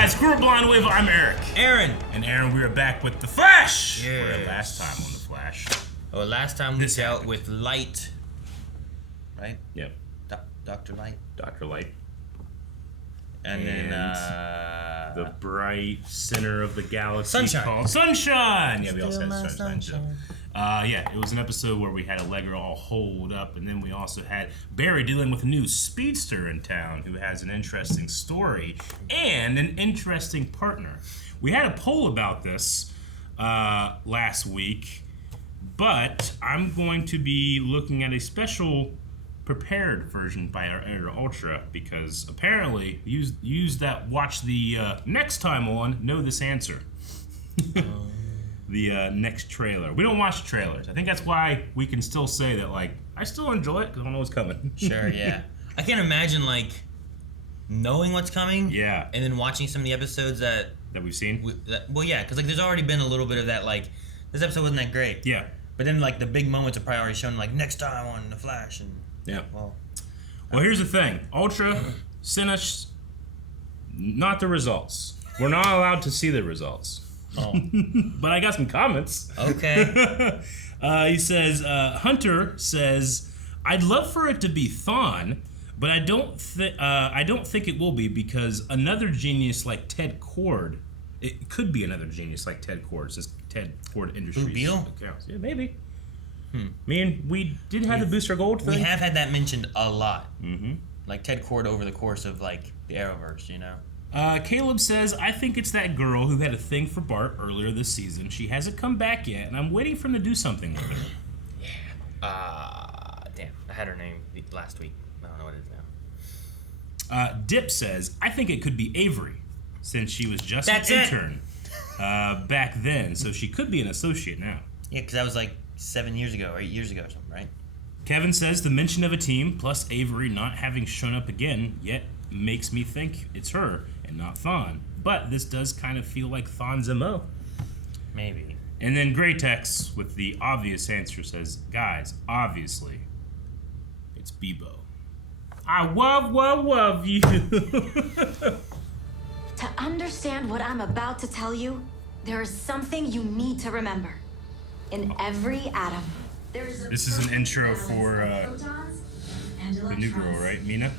guys, Crew Blind Wave. I'm Eric. Aaron. And Aaron, we are back with The Flash. Yes. We're last time on The Flash. Oh, last time we dealt with Light. Right? Yep. Dr. Light. Dr. Light. And then, the bright center of the galaxy. Sunshine. Called Sunshine. Yeah, we all Still said my Sunshine. Yeah, it was an episode where we had Allegra all holed up, and then we also had Barry dealing with a new speedster in town who has an interesting story and an interesting partner. We had a poll about this last week, but I'm going to be looking at a special prepared version by our editor Ultra, because apparently use that watch the next time on know this answer. The next trailer. We don't watch trailers. I think that's why we can still say that, like, I still enjoy it because I don't know what's coming. Sure, yeah. I can't imagine, like, knowing what's coming. Yeah. And then watching some of the episodes that we've seen. Well, yeah, because like there's already been a little bit of that. Like, this episode wasn't that great. Yeah. But then like the big moments are probably already shown. Like next time on The Flash and. Yeah. Well, here's the thing. Ultra sent us not the results. We're not allowed to see the results. Oh. But I got some comments. Okay. He says, Hunter says, I'd love for it to be Thawne, but I don't think it will be, because another genius like Ted Cord, it could be another genius like Ted Cord, since Ted Cord Industries. Beale? Yeah, maybe. I mean, we did have the Booster Gold thing. We have had that mentioned a lot. Mm-hmm. Like Ted Cord over the course of like the Arrowverse, you know. Caleb says, I think it's that girl who had a thing for Bart earlier this season. She hasn't come back yet, and I'm waiting for him to do something with her. Damn. I had her name last week. I don't know what it is now. Dip says, I think it could be Avery, since she was just That's an intern back then, so she could be an associate now. Yeah, because that was like 7 years ago or 8 years ago or something, right? Kevin says, the mention of a team, plus Avery not having shown up again yet, makes me think it's her and not Thawne. But this does kind of feel like Thawne's MO. Maybe. And then Greytex, with the obvious answer, says, guys, obviously, it's Bebo. I love you. To understand what I'm about to tell you, there is something you need to remember. In every atom, there is This is an intro for the new girl, right? Mina?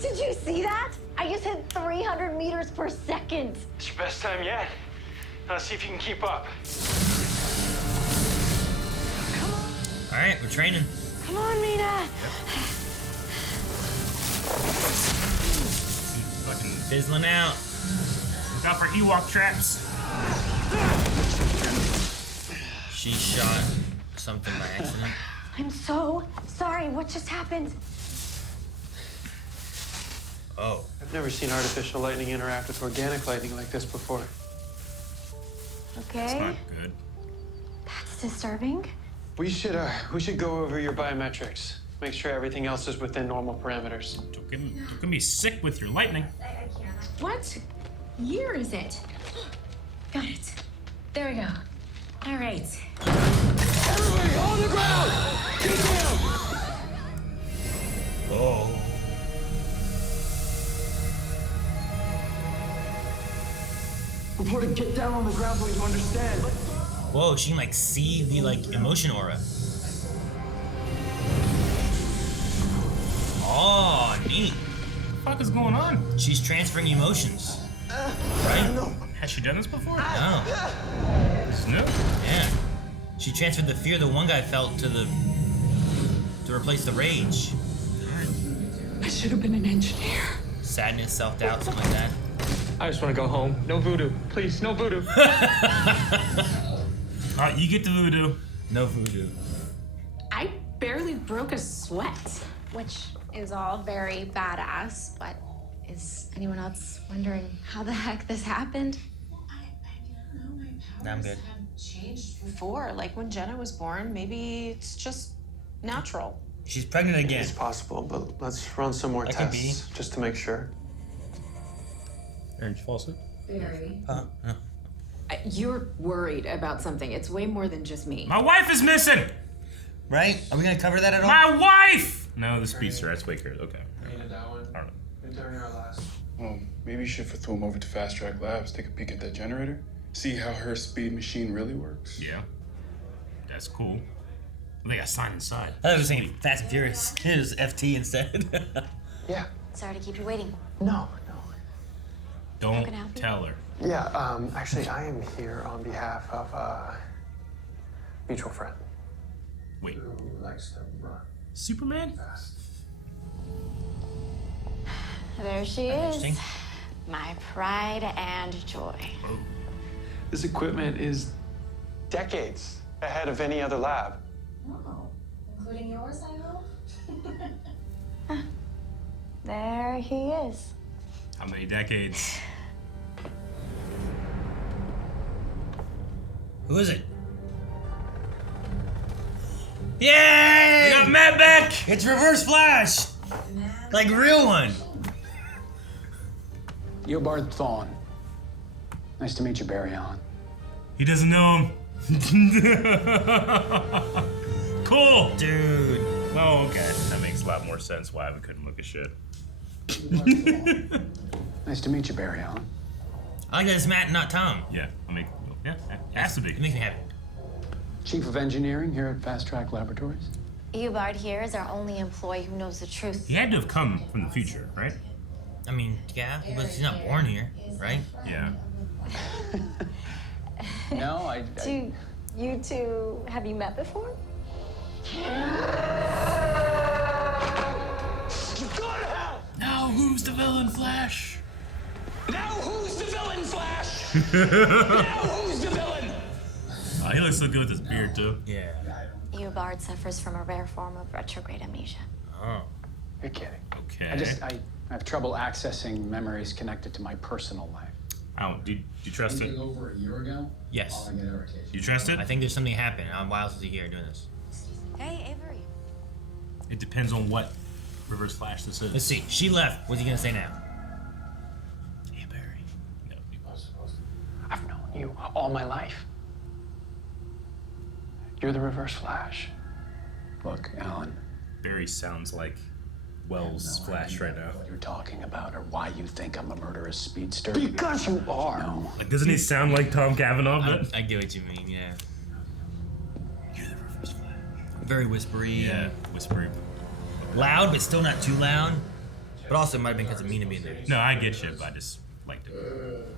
Did you see that? I just hit 300 meters per second. It's your best time yet. Now see if you can keep up. All right, we're training. Come on, Mina. Fucking Fizzling out. look out for Ewok traps. She shot something by accident. I'm so sorry. What just happened? Oh. I've never seen artificial lightning interact with organic lightning like this before. It's Okay. not good. That's disturbing. We should go over your biometrics. Make sure everything else is within normal parameters. Don't get me sick with your lightning. What year is it? Got it. There we go. All right. Everybody on the ground! Get down! Whoa. Reporting, get down on the ground so you understand. Whoa, she can like see the like emotion aura. Oh, neat. What the fuck is going on? She's transferring emotions. Right? Has she done this before? No. This is new. Yeah. She transferred the fear the one guy felt to replace the rage. I should have been an engineer. Sadness, self-doubt, something like that. I just want to go home. No voodoo. Please, no voodoo. Alright, you get the voodoo. No voodoo. I barely broke a sweat. Which is all very badass, but is anyone else wondering how the heck this happened? I didn't know my powers I'm good. had changed before. Like when Jenna was born, maybe it's just natural. She's pregnant again. It's possible, but let's run some more That could tests just to make sure. Aaron, did you fall asleep? Very. No. You're worried about something. It's way more than just me. My wife is missing! Right? Are we gonna cover that at all? My wife! No, the speedster. That's Waker. Okay. That one. Alright. During our last Well, maybe you should throw him over to Fast Track Labs, take a peek at that generator, see how her speed machine really works. Yeah. That's cool. They got sign inside. I thought I was thinking Fast and Furious. It was FT instead. Yeah. Sorry to keep you waiting. No. Don't can I help you? tell her. Yeah, actually, I am here on behalf of a mutual friend. Wait. Who likes to run Superman? fast. There she Interesting. is. My pride and joy. Oh. This equipment is decades ahead of any other lab. Oh, including yours, I hope? There he is. How many decades? Who is it? Yay! We got Matt back! It's Reverse Flash! Like real one. Eobard Thawne. Nice to meet you, Barry Allen. He doesn't know him. Cool! Dude. Oh, okay. That makes a lot more sense why we couldn't look at shit. Nice to meet you, Barry Allen. I like that it's Matt, not Tom. Yeah, it has to be. It makes me happy. Chief of Engineering here at Fast Track Laboratories. Eobard here is our only employee who knows the truth. He had to have come from the future, right? I mean, yeah, but he's not born here, right? Yeah. No, I Do you two, have you met before? Now who's the villain, Flash? Now who's the villain, Flash? Now who's the villain? Oh, he looks so good with his beard, too. Yeah. Eobard suffers from a rare form of retrograde amnesia. Oh. You're kidding. Okay. I have trouble accessing memories connected to my personal life. Do you trust it? Over a year ago? Yes. You trust it? I think there's something happening. Why else is he here doing this? Hey, Avery. It depends on what Reverse Flash this is. Let's see. She left. What's he gonna say now? Hey, Barry. No, I've known you all my life. You're the Reverse Flash. Look, Alan, Barry sounds like Wells Flash right now. what you're talking about or why you think I'm a murderous speedster. Because you are. No. Like, doesn't he sound like Tom Cavanaugh? I get what you mean, yeah. You're the Reverse Flash. Very whispery. Yeah, whispery. Loud, but still not too loud. But also, it might have been because of Mina being there. No, I get you, but I just liked it.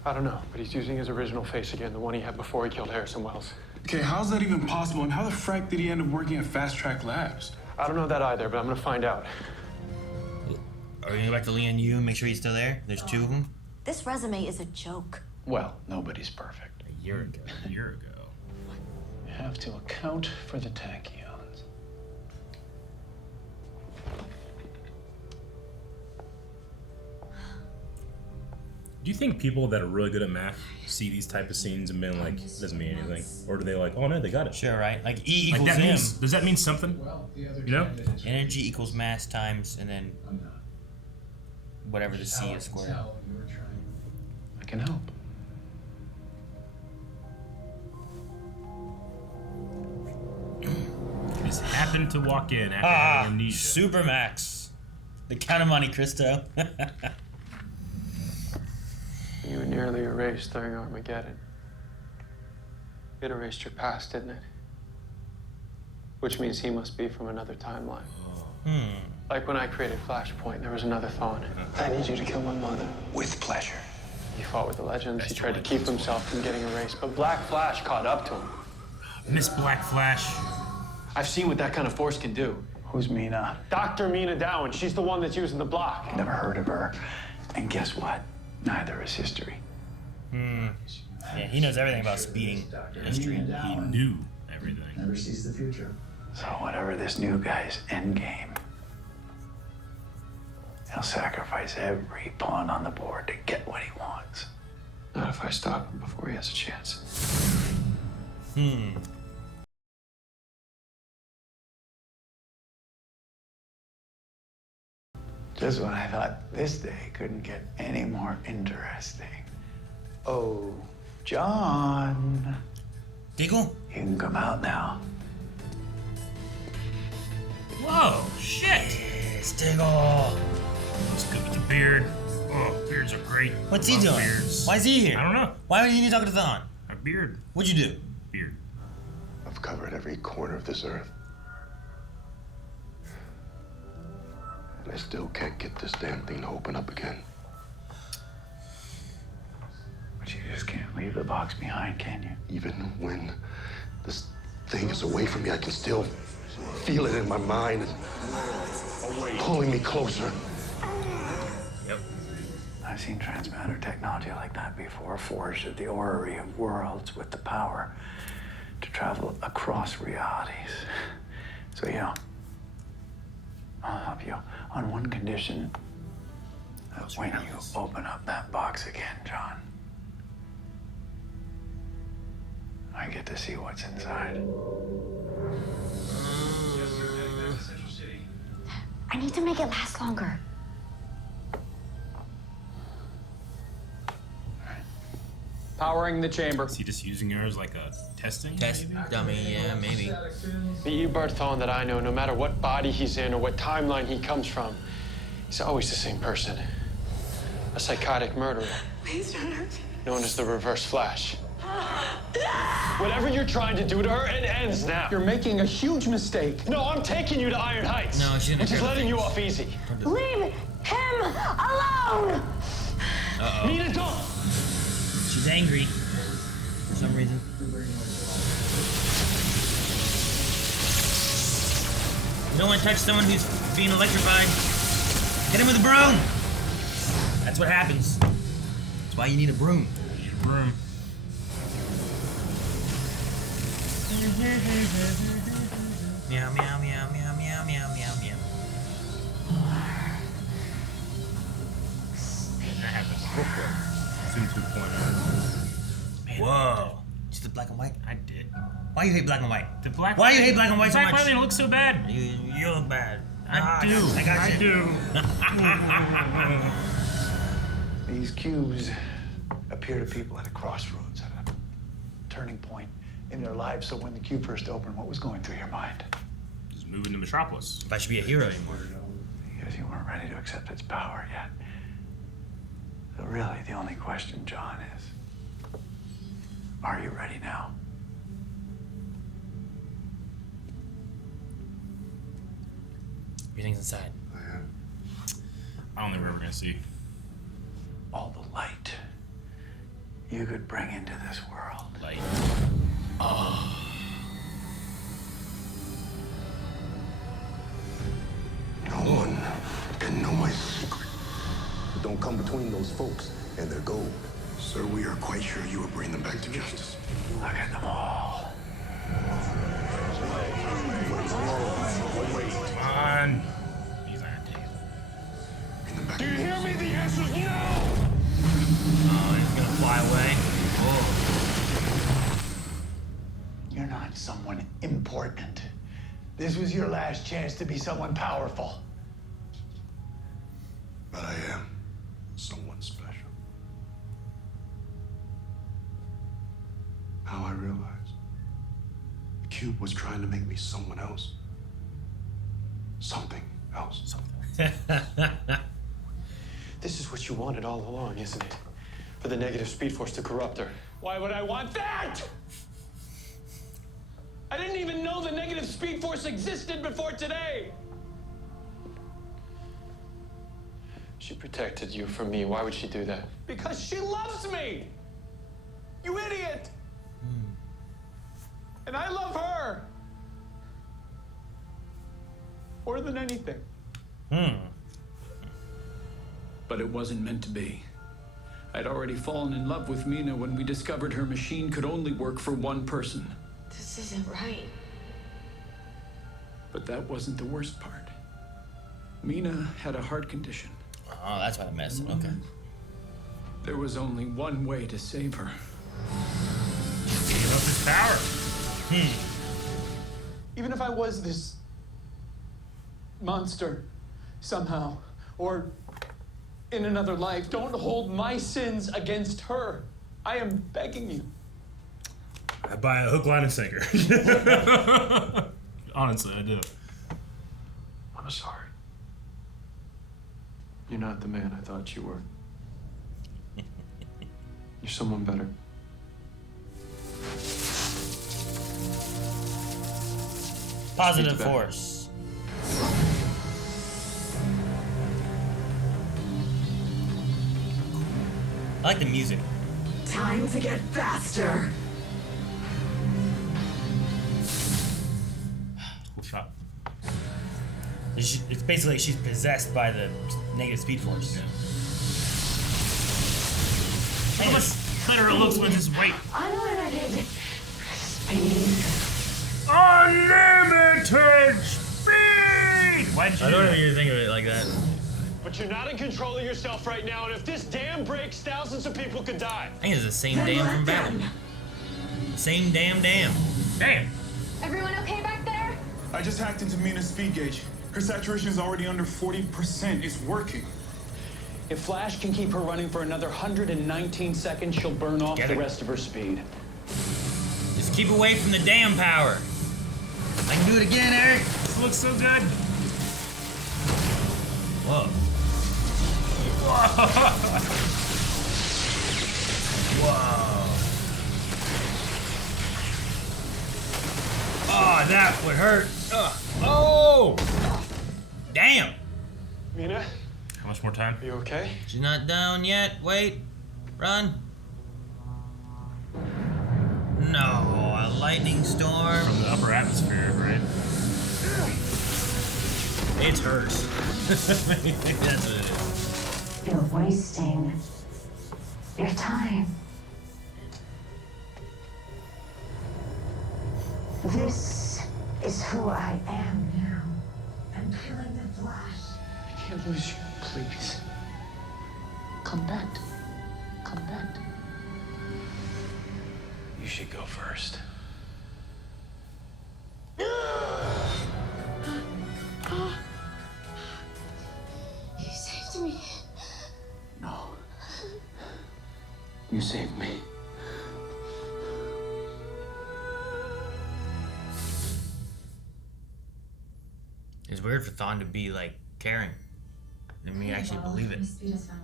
I don't know, but he's using his original face again, the one he had before he killed Harrison Wells. Okay, how's that even possible? And how the frack did he end up working at Fast Track Labs? I don't know that either, but I'm gonna find out. Are we gonna go back to Leon Yu and make sure he's still there? There's two of them? This resume is a joke. Well, nobody's perfect. A year ago. A year ago. You have to account for the tachyons. Do you think people that are really good at math see these type of scenes and been like, doesn't mean anything? Or do they like, oh no, they got it? Sure, right? Like E Like equals that M. means, does that mean something? You know? Energy equals mass times, and then whatever the C is squared. I can help. Just happened to walk in after having amnesia. Supermax. The Count of Monte Cristo. You were nearly erased during Armageddon. It erased your past, didn't it? Which means he must be from another timeline. Like when I created Flashpoint, there was another Thawne. I need you to kill my mother. With pleasure. He fought with the Legends. He tried to keep himself from getting erased, but Black Flash caught up to him. Miss Black Flash. I've seen what that kind of force can do. Who's Mina? Dr. Mina Dowan, she's the one that's using the block. Never heard of her. And guess what? Neither is history. Yeah, he knows everything about speeding history. He knew everything. Never sees the future. So whatever this new guy's endgame, he'll sacrifice every pawn on the board to get what he wants. Not if I stop him before he has a chance. Just when I thought this day couldn't get any more interesting. Oh, John. Diggle? You can come out now. Whoa, shit! It's Diggle. Looks good with the beard. Oh, beards are great. What's he Love doing? Beards. Why is he here? I don't know. Why would you need to talk to Thawne? A beard. What'd you do? Beard. I've covered every corner of this earth. And I still can't get this damn thing to open up again. But you just can't leave the box behind, can you? Even when this thing is away from me, I can still feel it in my mind, pulling me closer. Yep. I've seen transmatter technology like that before, forged at the orrery of worlds with the power to travel across realities. So, yeah, I'll help you on one condition. That when you open up that box again, John, I get to see what's inside. I need to make it last longer. Powering the chamber. Is he just using her as like a testing? Test maybe? dummy, yeah, maybe. The Eobard Thawne that I know, no matter what body he's in or what timeline he comes from, he's always the same person. A psychotic murderer. Please don't hurt me. Known as the Reverse Flash. Whatever you're trying to do to her, it ends now. You're making a huge mistake. No, I'm taking you to Iron Heights. No, she's gonna which is hurt letting you things. off easy. Leave him alone! Uh-oh. Mina, don't! She's angry for some reason. You don't want to touch someone who's being electrified. Hit him with a broom. That's what happens. That's why you need a broom. You need a broom. Meow, meow, meow, meow, meow, meow, meow, meow. That happens real quick. Zoom 2.0. Whoa. Just the black and white? I did. Why you hate black and white? The black. Why you hate black and white so Black much? and white looks so bad. You look bad. I do. I got you. I do. These cubes appear to people at a crossroads, at a turning point in their lives. So when the cube first opened, what was going through your mind? Just moving to Metropolis. If I should be a hero anymore. Because you weren't ready to accept its power yet. So really, the only question, John, is, are you ready now? Everything's inside. I don't think we're ever gonna see. All the light you could bring into this world. Light. No one can know my secret. But don't come between those folks and their goal. Sir, we are quite sure you will bring them back to justice. Look at them all. Come on. He's not gonna take it. Bring them back. Do you hear me? The answer's no! Oh, he's gonna fly away. Oh. You're not someone important. This was your last chance to be someone powerful. But I am someone special. Now I realize the cube was trying to make me someone else. Something else. Something. This is what you wanted all along, isn't it? For the negative speed force to corrupt her. Why would I want that? I didn't even know the negative speed force existed before today. She protected you from me. Why would she do that? Because she loves me! You idiot! And I love her! More than anything. But it wasn't meant to be. I'd already fallen in love with Mina when we discovered her machine could only work for one person. This isn't right. But that wasn't the worst part. Mina had a heart condition. Oh, that's why I messed it. Okay. There was only one way to save her. Give up his power. Even if I was this monster somehow, or in another life, don't hold my sins against her. I am begging you. I buy a hook, line, and sinker. Honestly, I do. I'm sorry. You're not the man I thought you were. You're someone better. Positive force. I like the music. Time to get faster. Cool shot. It's basically she's possessed by the negative speed force. Yeah. How much better it looks when it's white. Unlimited speed. Unlimited speed! Why did you I do don't that? even think of it like that. But you're not in control of yourself right now, and if this dam breaks, thousands of people could die. I think it's the same dam from Battle. Same damn dam. Damn. Everyone okay back there? I just hacked into Mina's speed gauge. Her saturation is already under 40%. It's working. If Flash can keep her running for another 119 seconds, she'll burn off the rest of her speed. Just keep away from the dam power. I can do it again, Eric. This looks so good. Whoa. Whoa. Oh, that would hurt. Oh! Damn! Mina? How much more time? Are you okay? She's not down yet. Wait. Run. No, a lightning storm. From the upper atmosphere, right? It's hers. That's what it is. You're wasting your time. This is who I am now. I'm killing the Flash. I can't lose you, please. Come back. Come back. You should go first. You saved me. No. You saved me. It's weird for Thawne to be like caring. And me actually believe it.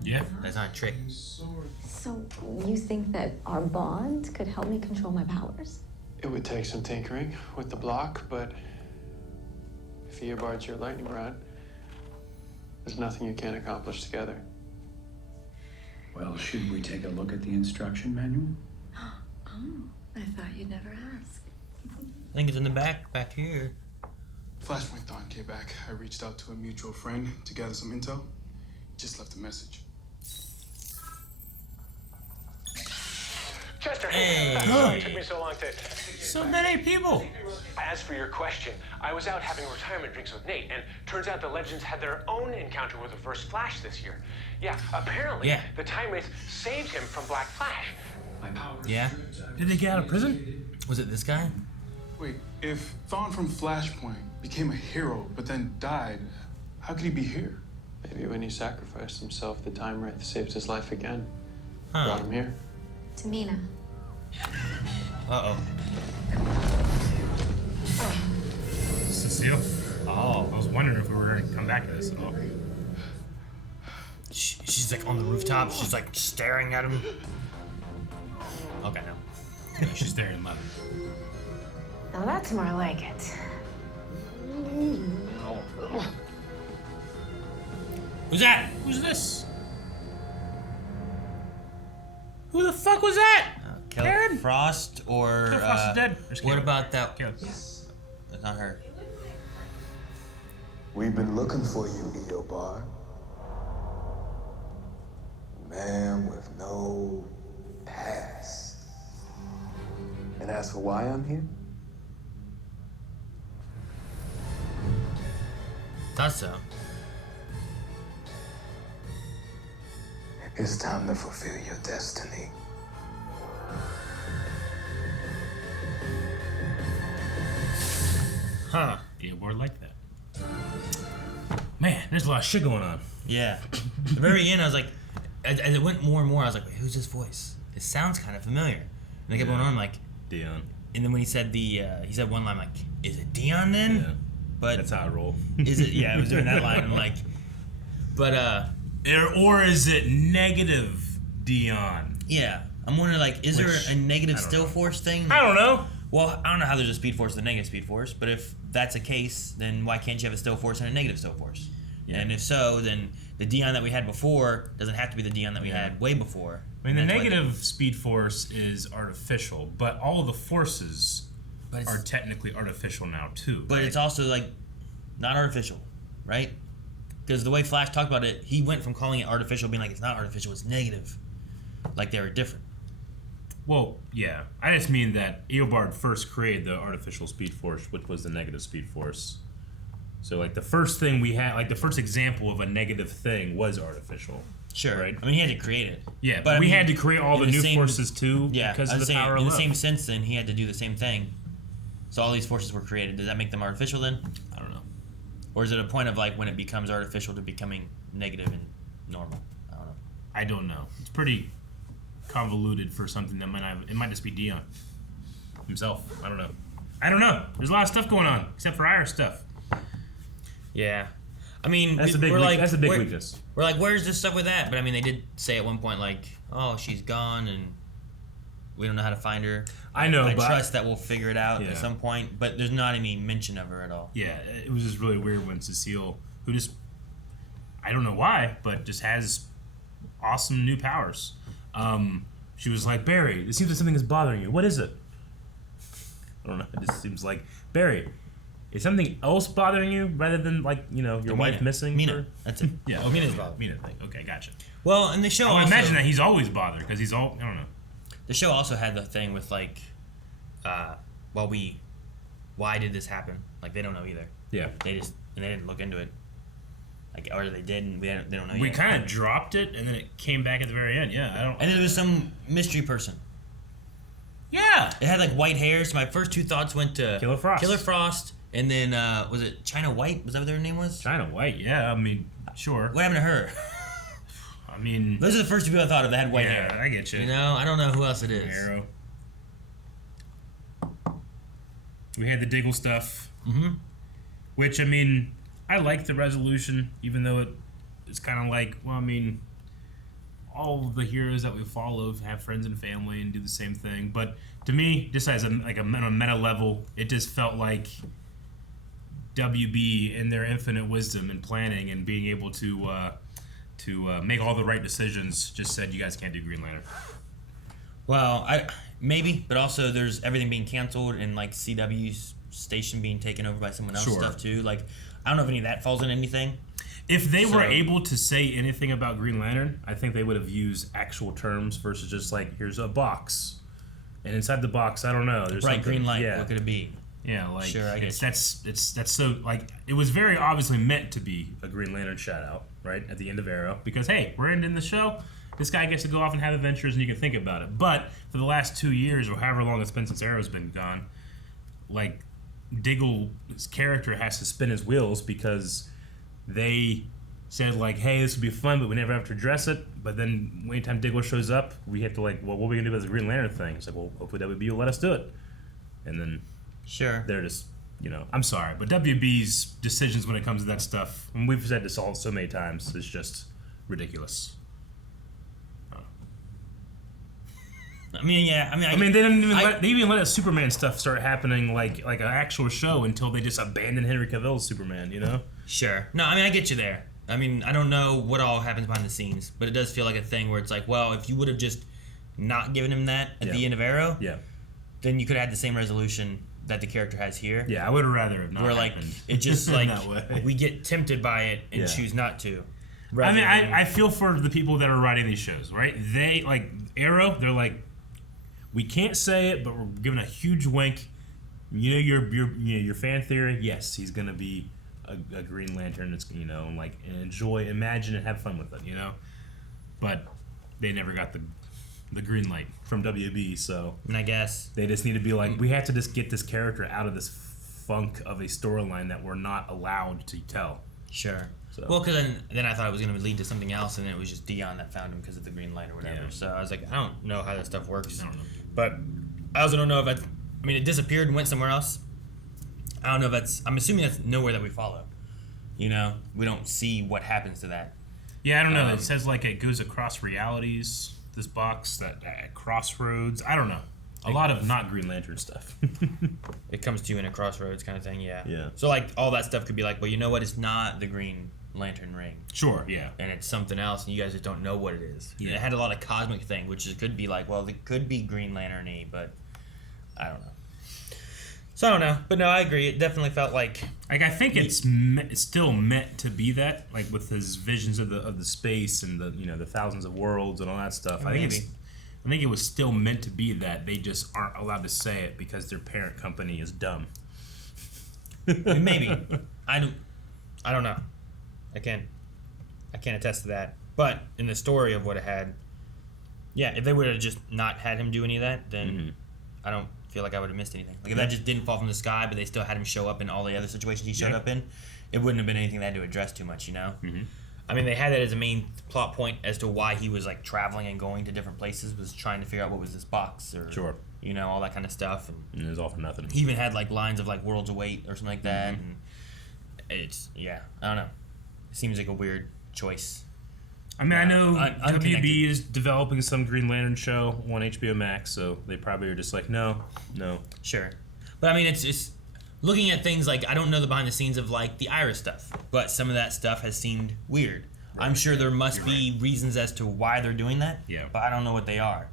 Yeah. That's not a trick. So you think that our bond could help me control my powers? It would take some tinkering with the block, but if he earbards your lightning rod, there's nothing you can't accomplish together. Well, should we take a look at the instruction manual? Oh, I thought you'd never ask. I think it's in the back here. Flashpoint Thawne came back. I reached out to a mutual friend to gather some intel. Just left a message. Chester, Hey. sorry it took me so long to... So many people. As for your question, I was out having retirement drinks with Nate, and turns out the Legends had their own encounter with the first Flash this year. Yeah, apparently the Time Wraith saved him from Black Flash. My power. Yeah. Did they get out of prison? Was it this guy? Wait, if Thawne from Flashpoint became a hero but then died, how could he be here? Maybe when he sacrificed himself, the Time Wraith saved his life again. Huh. Brought him here. To Mina. Uh-oh. Cecile. Oh. I was wondering if we were going to come back to this at all. She's like on the rooftop. She's like staring at him. Okay, no. Yeah, she's staring at love. Now that's more like it. Who's that? Who's this? Who the fuck was that? Kelly Karen? Frost or Kelly Frost is dead. Or what about that? Kelly. That's not her. We've been looking for you, Eobard. Man with no past. And as for why I'm here, Thought so. it's time to fulfill your destiny. Huh. Yeah, board like that. Man, there's a lot of shit going on. Yeah. The very end, I was like, as it went more and more, I was like, wait, who's this voice? It sounds kind of familiar. And I kept going on, like, Dion. and then when he said he said one line, I'm like, is it Dion then? Yeah. But That's how I roll. is it? Yeah, it was doing that line. I'm like, but or is it negative Dion? yeah. I'm wondering, like, is there a negative still force thing? I don't know. Well, I don't know how there's a speed force and a negative speed force, but if that's the case, then why can't you have a still force and a negative still force? Yeah. And if so, then the Dion that we had before doesn't have to be the Dion that we had way before. I mean, the negative speed force is artificial, but all of the forces are technically artificial now, too. But it's also, like, not artificial, right? Because the way Flash talked about it, he went from calling it artificial, being like, it's not artificial, it's negative. Like, they were different. Well, yeah. I just mean that Eobard first created the artificial speed force, which was the negative speed force. So, like, the first thing we had, like, the first example of a negative thing was artificial. Sure. Right? I mean, he had to create it. Yeah, but we had to create all the new forces, too, because of the power of love. In the same sense, then, he had to do the same thing. So all these forces were created. Does that make them artificial, then? I don't know. Or is it a point of, like, when it becomes artificial to becoming negative and normal? I don't know. I don't know. It's pretty convoluted for something that it might just be Dion himself. I don't know. There's a lot of stuff going on, except for our stuff. Yeah. I mean, that's a big weakness. We're like, where's this stuff with that? But I mean, they did say at one point, like, oh, she's gone and we don't know how to find her. I know, I but trust that we'll figure it out at some point, but there's not any mention of her at all. Yeah, it was just really weird when Cecile, who just, I don't know why, but just has awesome new powers. She was like, Barry, it seems like something is bothering you. What is it? I don't know. It just seems like, Barry, is something else bothering you rather than, like, you know, your wife missing? Mina. That's it. Yeah. Oh, Mina's bothered. Mina thing. Okay, gotcha. Well, and the show I would imagine that he's always bothered because he's all, I don't know. The show also had the thing with, like, why did this happen? Like, they don't know either. Yeah. They didn't look into it. Like, or they did, and they don't know yet. We kind of dropped it, and then it came back at the very end. Yeah, I don't. And then there was some mystery person. Yeah. It had, like, white hair, so my first two thoughts went to Killer Frost. And then, was it China White? Was that what their name was? China White, yeah. I mean, sure. What happened to her? I mean... Those are the first two people I thought of that had white hair. Yeah, I get you. You know? I don't know who else it is. Arrow. We had the Diggle stuff. Mm-hmm. Which, I mean, I like the resolution, even though it's kind of like, well, I mean, all of the heroes that we follow have friends and family and do the same thing. But to me, just as a meta level, it just felt like WB in their infinite wisdom and planning and being able to make all the right decisions just said, you guys can't do Green Lantern. Well, maybe, but also there's everything being canceled and, like, CW's station being taken over by someone else's stuff too. Like, I don't know if any of that falls in anything. If they were able to say anything about Green Lantern, I think they would have used actual terms versus just like, here's a box, and inside the box, I don't know, there's bright green light. Yeah. What could it be? Yeah, like sure, I guess that's so, like, it was very obviously meant to be a Green Lantern shout out right at the end of Arrow, because hey, we're ending the show. This guy gets to go off and have adventures, and you can think about it. But for the last 2 years, or however long it's been since Arrow's been gone, like, Diggle's character has to spin his wheels because they said, like, hey, this would be fun, but we never have to address it. But then anytime Diggle shows up, we have to, like, well, what are we going to do about the Green Lantern thing? It's like, well, hopefully WB will let us do it. And then they're just, you know, I'm sorry, but WB's decisions when it comes to that stuff, and we've said this all so many times, is just ridiculous. I mean, yeah. I mean, they didn't even let Superman stuff start happening like an actual show until they just abandoned Henry Cavill's Superman. You know? Sure. No, I mean, I get you there. I mean, I don't know what all happens behind the scenes, but it does feel like a thing where it's like, well, if you would have just not given him that at the end of Arrow, then you could have had the same resolution that the character has here. Yeah, I would have rather have not. Where, like, it just like we get tempted by it and choose not to. I mean, I feel for the people that are writing these shows, right? They, like, Arrow, they're like, we can't say it, but we're giving a huge wink. You know, your fan theory. Yes, he's gonna be a Green Lantern. It's, you know, like, enjoy, imagine, and have fun with it. You know, but they never got the green light from WB. So, and I guess they just need to be like, we have to just get this character out of this funk of a storyline that we're not allowed to tell. Sure. So. Well, because then I thought it was going to lead to something else, and it was just Dion that found him because of the green light or whatever. Yeah. So I was like, I don't know how that stuff works. I don't know. But I also don't know if I mean, it disappeared and went somewhere else. I don't know if I'm assuming that's nowhere that we follow. You know? We don't see what happens to that. Yeah, I don't know. It says, like, it goes across realities. this box that at Crossroads. I don't know. A lot of not Green Lantern stuff. It comes to you in a crossroads kind of thing, yeah. Yeah. So like all that stuff could be like, well, you know what? It's not the Green Lantern ring. Sure, yeah. And it's something else, and you guys just don't know what it is. Yeah. And it had a lot of cosmic thing, which could be like, well, it could be Green Lantern-y, but I don't know. So I don't know, but no, I agree. It definitely felt like I think it's still meant to be that, like with his visions of the space and the thousands of worlds and all that stuff. I think it was still meant to be that. They just aren't allowed to say it because their parent company is dumb. Maybe. I don't know. I can't attest to that. But in the story of what it had, yeah, if they would have just not had him do any of that, then I don't feel like I would have missed anything. Like if that just didn't fall from the sky, but they still had him show up in all the other situations he showed up in, it wouldn't have been anything they had to address too much, you know? Mm-hmm. I mean, they had that as a main plot point as to why he was like traveling and going to different places, was trying to figure out what was this box or all that kind of stuff. And it was all for nothing. He even had like lines of like Worlds Await or something like that. And it's I don't know. It seems like a weird choice. I mean, I know WB is developing some Green Lantern show on HBO Max, so they probably are just like, no. Sure. But I mean, it's just looking at things like, I don't know the behind the scenes of like the Iris stuff, but some of that stuff has seemed weird. Right. I'm sure there must be reasons as to why they're doing that, but I don't know what they are.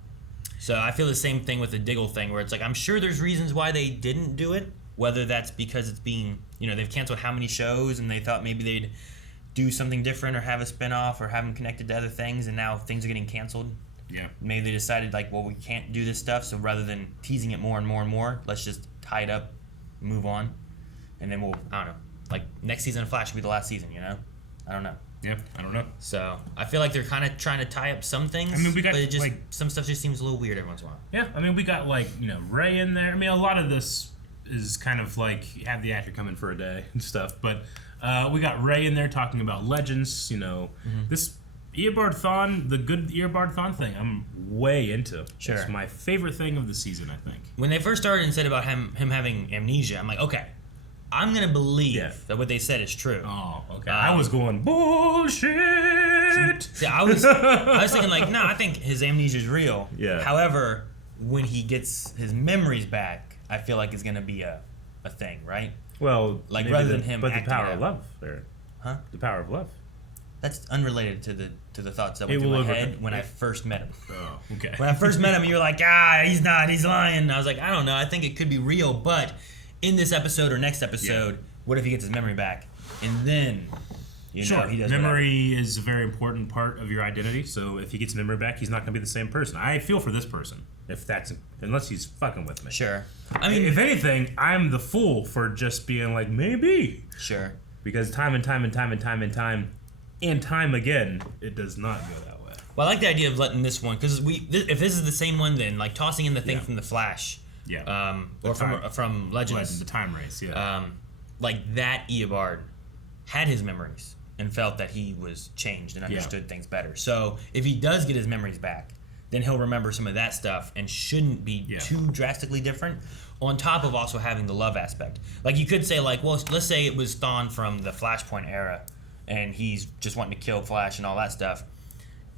So I feel the same thing with the Diggle thing, where it's like, I'm sure there's reasons why they didn't do it, whether that's because it's being, they've canceled how many shows and they thought maybe they'd do something different or have a spinoff or have them connected to other things, and now things are getting canceled. Yeah. Maybe they decided like, well, we can't do this stuff, so rather than teasing it more and more and more, let's just tie it up, move on, and then I don't know, like next season of Flash will be the last season, I don't know. Yeah, I don't know. So I feel like they're kind of trying to tie up some things. I mean, we got but it just some stuff just seems a little weird every once in a while. Yeah, I mean, we got like Ray in there. I mean, a lot of this is kind of like have the actor come in for a day and stuff, but we got Ray in there talking about Legends. This Eobard Thawne, the good Eobard Thawne thing, I'm way into. Sure. It's my favorite thing of the season, I think. When they first started and said about him having amnesia, I'm like, okay, I'm gonna believe that what they said is true. Oh, okay. I was going bullshit. See, I was thinking like, no, I think his amnesia is real. Yeah. However, when he gets his memories back, I feel like it's gonna be a thing, right? Well, like rather than him. But the acting power out. of love, there. Huh? The power of love. That's unrelated to the thoughts that went through my head when I first met him. Oh, okay. When I first met him, you were like, he's not, he's lying. And I was like, I don't know. I think it could be real, but in this episode or next episode, what if he gets his memory back? And then, he does memory is a very important part of your identity. So if he gets memory back, he's not going to be the same person. I feel for this person, unless he's fucking with me. Sure. I mean, if anything, I'm the fool for just being like, maybe. Sure. Because time and time again, it does not go that way. Well, I like the idea of letting this one, because if this is the same one, then like tossing in the thing from the Flash, or from Legends, the time race, like that Eobard had his memories and felt that he was changed and understood things better. So if he does get his memories back, then he'll remember some of that stuff and shouldn't be too drastically different. On top of also having the love aspect, like you could say, like, well, let's say it was Thawne from the Flashpoint era, and he's just wanting to kill Flash and all that stuff.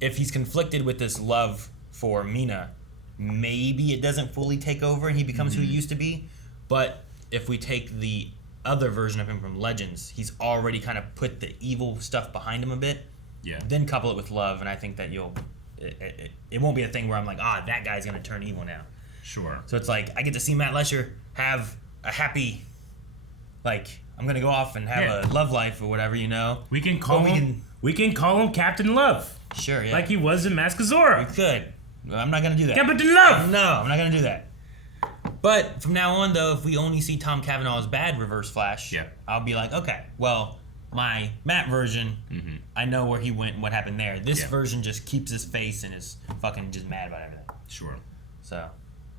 If he's conflicted with this love for Mina, maybe it doesn't fully take over and he becomes who he used to be. But if we take the other version of him from Legends, he's already kind of put the evil stuff behind him a bit. Yeah. Then couple it with love, and I think that it won't be a thing where I'm like, that guy's gonna turn evil now. Sure. So it's like I get to see Matt Lesher have a happy, like, I'm gonna go off and have a love life or whatever, We can call him Captain Love. Sure, yeah. Like he was in Mask of Zorro. We could. I'm not gonna do that. Captain Love. No, I'm not gonna do that. But from now on, though, if we only see Tom Cavanaugh's bad Reverse Flash, I'll be like, okay, well, my Matt version, I know where he went and what happened there. This version just keeps his face and is fucking just mad about everything. Sure. So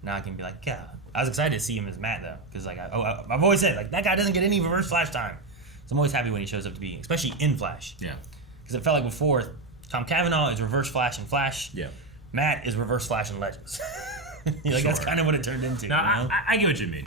now I can be like, I was excited to see him as Matt, though, because like I've always said, like, that guy doesn't get any Reverse Flash time. So I'm always happy when he shows up to be, especially in Flash. Yeah. Because it felt like before, Tom Cavanaugh is Reverse Flash in Flash. Yeah. Matt is Reverse Flash in Legends. That's kind of what it turned into. No, I get what you mean.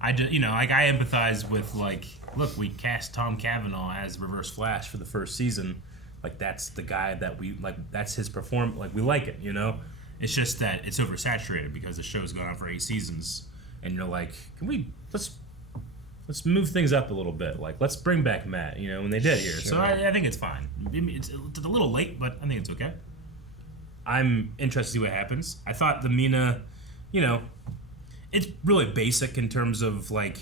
I just, I empathize with, like, look, we cast Tom Cavanaugh as Reverse Flash for the first season. like that's the guy that we like. That's his perform. Like we like it, you know. It's just that it's oversaturated because the show's gone on for 8 seasons, and you're like, can we let's move things up a little bit. Like let's bring back Matt, you know, when they did here. Sure. So I think it's fine. It's a little late, but I think it's okay. I'm interested to see what happens. I thought the Mina, you know, it's really basic in terms of like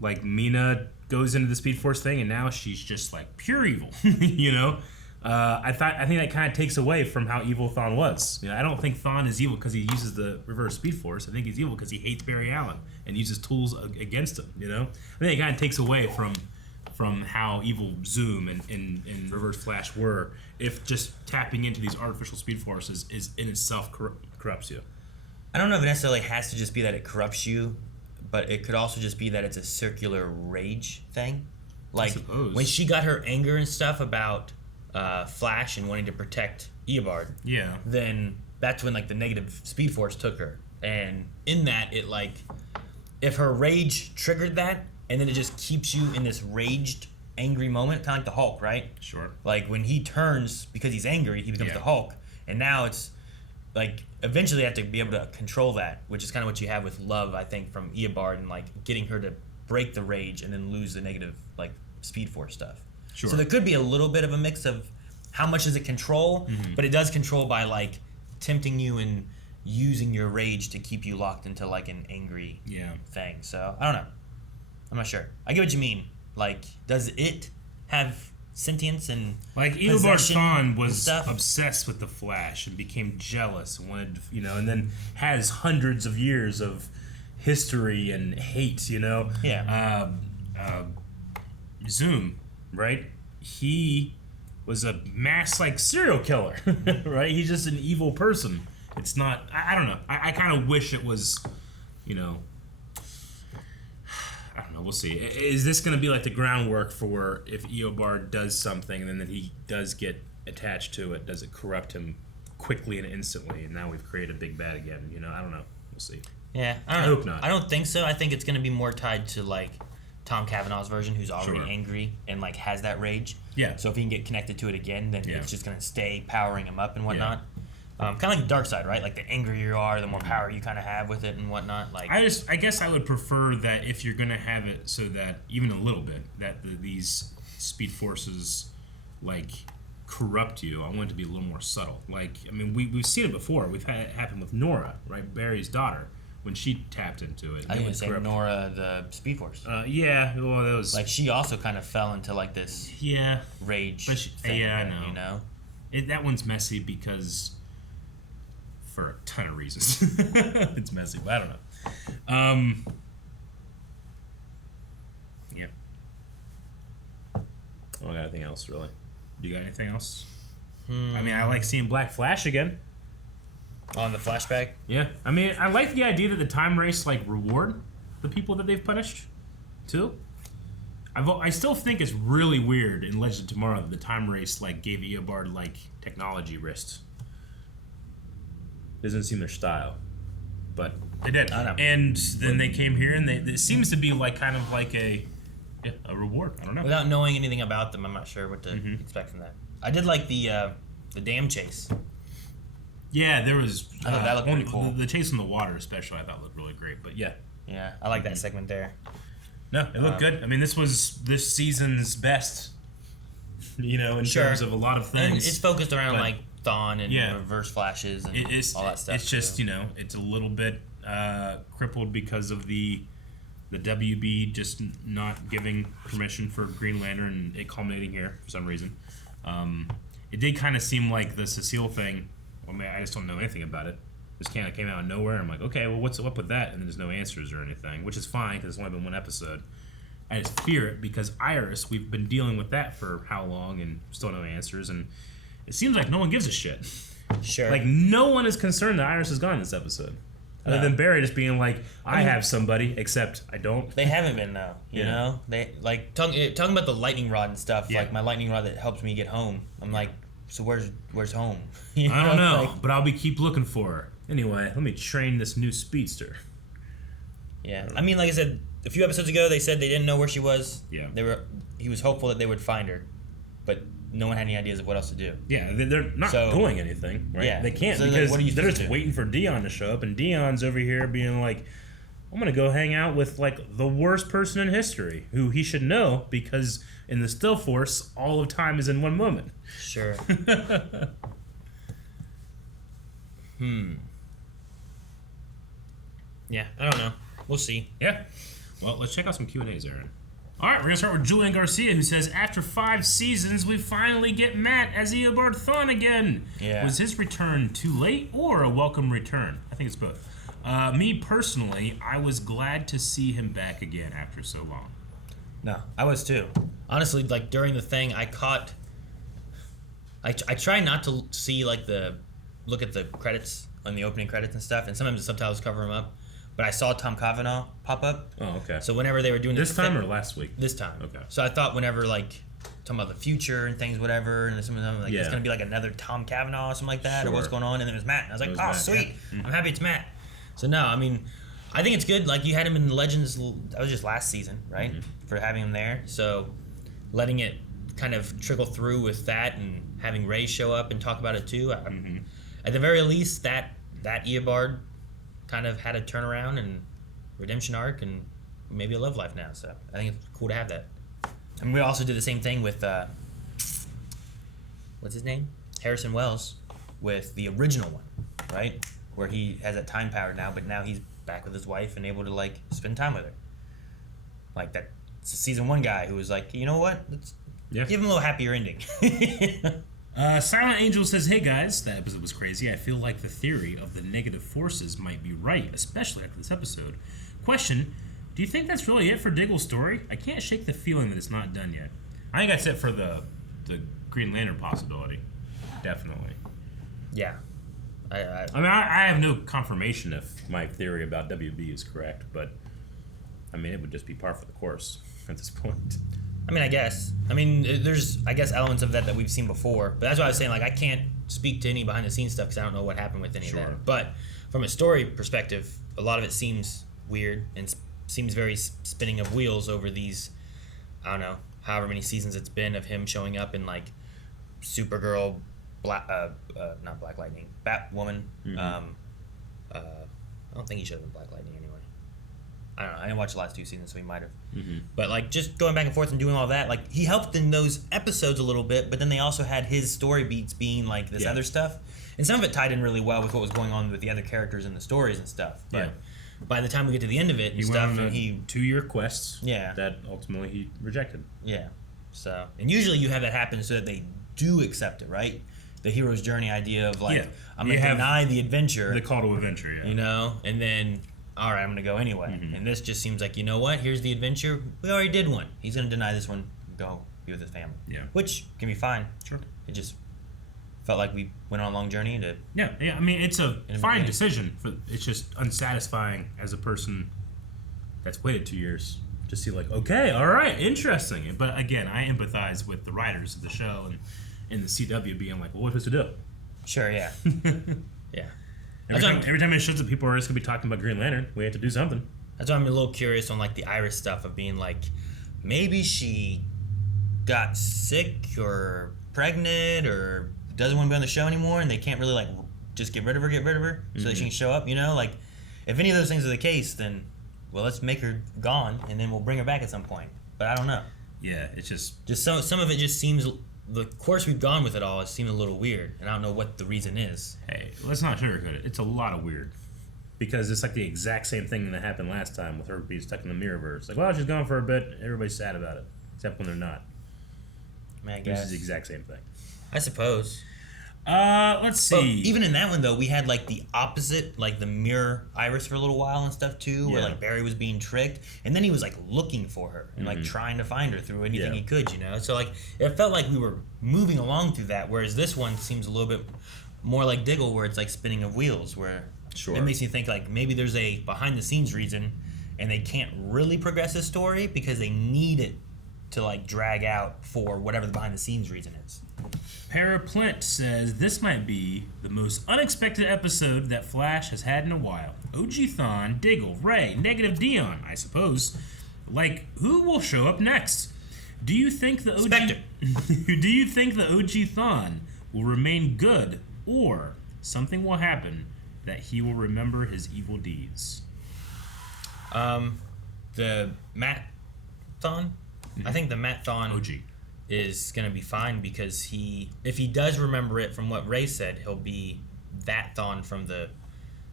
Mina goes into the Speed Force thing and now she's just like pure evil, you know. I think that kind of takes away from how evil Thawne was. You know, I don't think Thawne is evil because he uses the reverse Speed Force. I think he's evil because he hates Barry Allen and uses tools against him. You know, I think it kind of takes away from how evil Zoom and Reverse Flash were. If just tapping into these artificial Speed Forces is in itself corrupts you. I don't know if it necessarily has to just be that it corrupts you, but it could also just be that it's a circular rage thing. Like when she got her anger and stuff about Flash and wanting to protect Eobard. Yeah. Then that's when like the negative Speed Force took her, and in that it like if her rage triggered that, and then it just keeps you in this raged, angry moment, kind of like the Hulk, right? Sure. Like when he turns because he's angry, he becomes the Hulk, and now it's like eventually you have to be able to control that, which is kind of what you have with Love, I think, from Eobard, and like getting her to break the rage and then lose the negative like Speed Force stuff. Sure. So there could be a little bit of a mix of how much does it control, but it does control by like tempting you and using your rage to keep you locked into like an angry thing. So I don't know. I'm not sure. I get what you mean. Like, does it have sentience and like Eobard Thawne was obsessed with the Flash and became jealous and wanted, you know, and then has hundreds of years of history and hate, you know. Yeah. Zoom, right? He was a mass like serial killer, right? He's just an evil person. It's not. I don't know. I kind of wish it was, you know. I don't know. We'll see. Is this going to be like the groundwork for if Eobard does something and then he does get attached to it? Does it corrupt him quickly and instantly? And now we've created a big bad again. You know. I don't know. We'll see. Yeah. I hope not. I don't think so. I think it's going to be more tied to like Tom Cavanaugh's version, who's already angry and like has that rage. Yeah. So if he can get connected to it again, then it's just gonna stay powering him up and whatnot. Kind of like the dark side, right? Like the angrier you are, the more power you kind of have with it and whatnot. Like I guess I would prefer that if you're gonna have it so that even a little bit that these Speed Forces like corrupt you. I want it to be a little more subtle. Like I mean, we've seen it before. We've had it happen with Nora, right? Barry's daughter. When she tapped into it. I didn't say Nora, the Speed Force. Yeah, well, that was... Like, she also kind of fell into, like, this rage thing. Yeah, I know. You know? That one's messy because... For a ton of reasons. It's messy, but I don't know. Yeah. I don't got anything else, really. Do you got anything else? I mean, I like seeing Black Flash again. On the flashback? Yeah. I mean, I like the idea that the time race, like, reward the people that they've punished, too. I still think it's really weird in Legend of Tomorrow that the time race, like, gave Eobard, like, technology wrists. Doesn't seem their style. But they did. I know. And then they came here, and it seems to be, like, kind of like a reward. I don't know. Without knowing anything about them, I'm not sure what to expect from that. I did like the dam chase. Yeah, there was... I thought that looked pretty cool. The chase in the water, especially, I thought looked really great. But, yeah. Yeah, I like that segment there. No, it looked good. I mean, this was this season's best, you know, in terms of a lot of things. And it's focused around, like, Thawne and reverse flashes and all that stuff. It's just, you know, it's a little bit crippled because of the WB just not giving permission for Green Lantern and it culminating here for some reason. It did kind of seem like the Cecile thing... I mean, I just don't know anything about it. This kind of came out of nowhere. I'm like, okay, well, what's up with that? And then there's no answers or anything, which is fine because it's only been one episode. I just fear it because Iris, we've been dealing with that for how long and still no answers. And it seems like no one gives a shit. Sure. Like, no one is concerned that Iris is gone this episode. Other than Barry just being like, I have somebody, except I don't. They haven't been, though. You know? They like talking about the lightning rod and stuff, like my lightning rod that helps me get home. I'm like, so where's home? You know? I don't know, but I'll keep looking for her. Anyway, let me train this new speedster. Yeah, I mean, like I said, a few episodes ago, they said they didn't know where she was. Yeah. He was hopeful that they would find her, but no one had any ideas of what else to do. Yeah, they're not doing anything, right? Yeah. They can't So because what are you they're supposed just to do? waiting for Dion to show up, and Dion's over here being like, I'm going to go hang out with, like, the worst person in history, who he should know because in the Still Force, all of time is in one moment. Sure. Yeah, I don't know. We'll see. Yeah. Well, let's check out some Q&As, Aaron. All right, we're going to start with Julian Garcia, who says, after 5 seasons, we finally get Matt as Eobard Thawne again. Yeah. Was his return too late or a welcome return? I think it's both. Me, personally, I was glad to see him back again after so long. No, I was too. Honestly, like, during the thing, I try not to see, like, look at the credits, on the opening credits and stuff, and sometimes the subtitles cover them up. But I saw Tom Cavanaugh pop up. Oh, okay. So whenever they were doing this time or last week? This time. Okay. So I thought whenever, like, talking about the future and things, whatever, and some of them, like, it's going to be like another Tom Cavanaugh or something like that, or what's going on, and then it was Matt. And I was like, Matt, sweet. yeah. I'm happy it's Matt. So, no, I mean, I think it's good. Like, you had him in Legends, that was just last season, right? For having him there. So, letting it kind of trickle through with that and having Ray show up and talk about it too. At the very least, that Eobard kind of had a turnaround and redemption arc and maybe a love life now. So I think it's cool to have that. And we also did the same thing with what's his name? Harrison Wells with the original one, right? Where he has that time power now, but now he's back with his wife and able to, like, spend time with her. Like that season 1 guy who was like, you know what? Let's give him a little happier ending. Silent Angel says, hey guys, that episode was crazy. I feel like the theory of the negative forces might be right, especially after this episode. Question, do you think that's really it for Diggle's story? I can't shake the feeling that it's not done yet. I think that's it for the Green Lantern possibility. Definitely. Yeah. I mean, I have no confirmation if my theory about WB is correct, but I mean, it would just be par for the course at this point. I mean, I guess. I mean, there's, I guess, elements of that we've seen before. But that's why I was saying, like, I can't speak to any behind-the-scenes stuff because I don't know what happened with any of that. But from a story perspective, a lot of it seems weird and seems very spinning of wheels over these, I don't know, however many seasons it's been of him showing up in, like, Supergirl, not Black Lightning, Batwoman. I don't think he should have been Black Lightning anyway. I don't know. I didn't watch the last 2 seasons, so he might have. But, like, just going back and forth and doing all that, like, he helped in those episodes a little bit, but then they also had his story beats being, like, this other stuff. And some of it tied in really well with what was going on with the other characters in the stories and stuff. But by the time we get to the end of it and stuff, went on a 2-year quest that ultimately he rejected. Yeah. So, and usually you have that happen so that they do accept it, right? The hero's journey idea of, like, I'm going to deny the adventure. The call to adventure, You know? And then, all right, I'm going to go anyway. And this just seems like, you know what? Here's the adventure. We already did one. He's going to deny this one, go be with his family. Yeah. Which can be fine. Sure. It just felt like we went on a long journey to... Yeah, I mean, it's a fine decision. It's just unsatisfying as a person that's waited 2 years to see, like, okay, all right, interesting. But again, I empathize with the writers of the show and the CW being like, well, what are we supposed to do? Sure, yeah. Yeah. Every time it shows up, people are just going to be talking about Green Lantern. We have to do something. That's why I'm a little curious on, like, the Iris stuff of being like, maybe she got sick or pregnant or doesn't want to be on the show anymore and they can't really, like, just get rid of her so that she can show up, you know? Like, if any of those things are the case, then, well, let's make her gone and then we'll bring her back at some point. But I don't know. Yeah, it's just some of it just seems... The course we've gone with it all seems a little weird, and I don't know what the reason is. Hey, let's not sugarcoat it. It's a lot of weird. Because it's like the exact same thing that happened last time with her being stuck in the Mirrorverse. Like, well, she's gone for a bit. Everybody's sad about it. Except when they're not. I mean, I guess. This is the exact same thing. I suppose. Let's see. But even in that one, though, we had, like, the opposite, like, the mirror Iris for a little while and stuff, too, where, like, Barry was being tricked, and then he was, like, looking for her and, like, trying to find her through anything he could, you know? So, like, it felt like we were moving along through that, whereas this one seems a little bit more like Diggle, where it's, like, spinning of wheels, where it makes me think, like, maybe there's a behind-the-scenes reason, and they can't really progress this story because they need it to, like, drag out for whatever the behind-the-scenes reason is. Paraplint says, this might be the most unexpected episode that Flash has had in a while. OG Thawne, Diggle, Ray, Negative Dion, I suppose. Like, who will show up next? Do you think the OG Spectre. Do you think the OG Thawne will remain good, or something will happen that he will remember his evil deeds? The Matt Thawne? I think the Matt Thawne OG is going to be fine because if he does remember it from what Ray said, he'll be that Thawne from the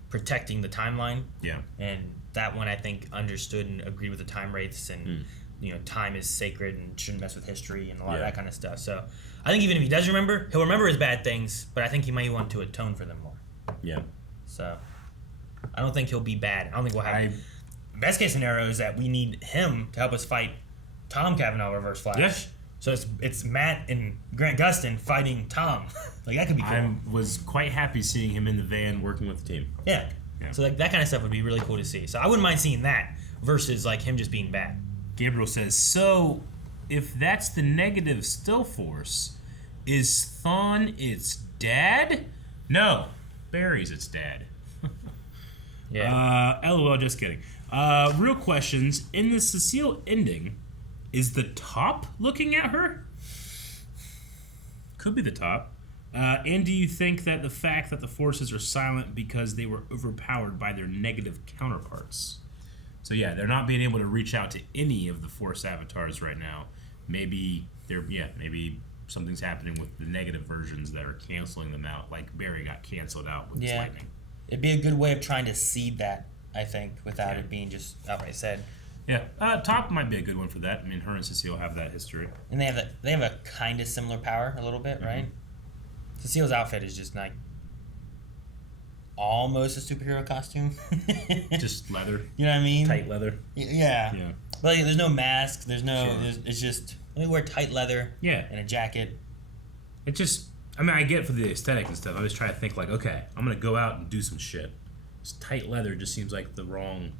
protecting the timeline. Yeah. And that one I think understood and agreed with the time wraiths and time is sacred and shouldn't mess with history and a lot of that kind of stuff. So I think even if he does remember, he'll remember his bad things, but I think he might want to atone for them more. Yeah. So I don't think he'll be bad. I don't think we'll have... Best case scenario is that we need him to help us fight Tom Cavanaugh Reverse Flash. Yes. So it's Matt and Grant Gustin fighting Tom. Like, that could be cool. I was quite happy seeing him in the van working with the team. Yeah. So like that kind of stuff would be really cool to see. So I wouldn't mind seeing that versus like him just being bad. Gabriel says, so if that's the negative still force, is Thawne its dad? No, Barry's its dad. Yeah. LOL, just kidding. Real questions. In the Cecile ending, is the top looking at her? Could be the top. And do you think that the fact that the forces are silent because they were overpowered by their negative counterparts? So yeah, they're not being able to reach out to any of the Force avatars right now. Maybe maybe something's happening with the negative versions that are canceling them out, like Barry got canceled out with his lightning. It'd be a good way of trying to seed that, I think, without it being just outright said. Yeah, Top might be a good one for that. I mean, her and Cecile have that history. And they have a kind of similar power a little bit, right? Cecile's outfit is just like almost a superhero costume. Just leather. You know what I mean? Tight leather. Yeah. But like, there's no mask. There's no. Sure. It's just let me wear tight leather. Yeah. And a jacket. It just. I mean, I get it for the aesthetic and stuff. I just try to think like, okay, I'm gonna go out and do some shit. This tight leather just seems like the wrong.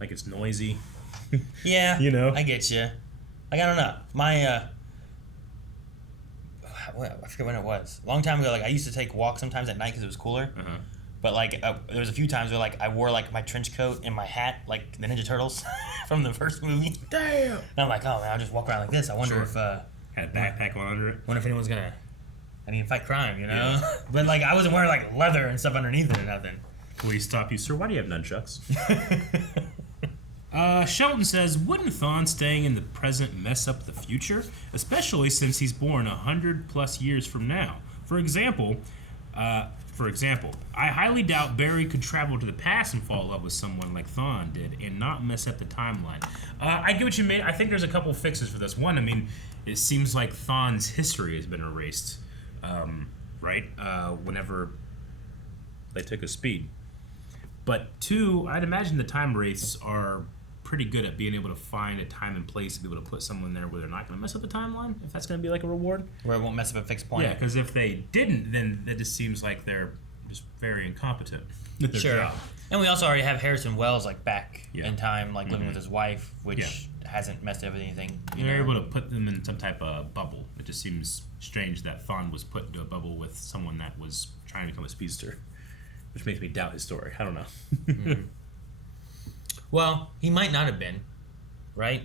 Like it's noisy. Yeah. You know. I get you. Like I don't know. My I forget when it was. A long time ago, like I used to take walks sometimes at night because it was cooler. But like there was a few times where like I wore like my trench coat and my hat like the Ninja Turtles from the first movie. Damn. And I'm like, oh man, I'll just walk around like this. I wonder if had a backpack on under it. Wonder if anyone's gonna. I mean, fight crime, you know. Yeah. But like I wasn't wearing like leather and stuff underneath it or nothing. Please stop you, sir. Why do you have nunchucks? Shelton says, wouldn't Thawne staying in the present mess up the future? Especially since he's born 100+ years from now. For example, I highly doubt Barry could travel to the past and fall in love with someone like Thawne did and not mess up the timeline. I get what you mean. I think there's a couple fixes for this. One, I mean, it seems like Thawne's history has been erased, right? Whenever they took a speed. But two, I'd imagine the time wraiths are pretty good at being able to find a time and place to be able to put someone there where they're not going to mess up the timeline, if that's going to be like a reward. Where it won't mess up a fixed point. Yeah, because if they didn't, then it just seems like they're just very incompetent at their job. And we also already have Harrison Wells like back in time, like living with his wife, which hasn't messed up anything. They're able to put them in some type of bubble. It just seems strange that Thawne was put into a bubble with someone that was trying to become a speedster. Which makes me doubt his story. I don't know. Well, he might not have been, right?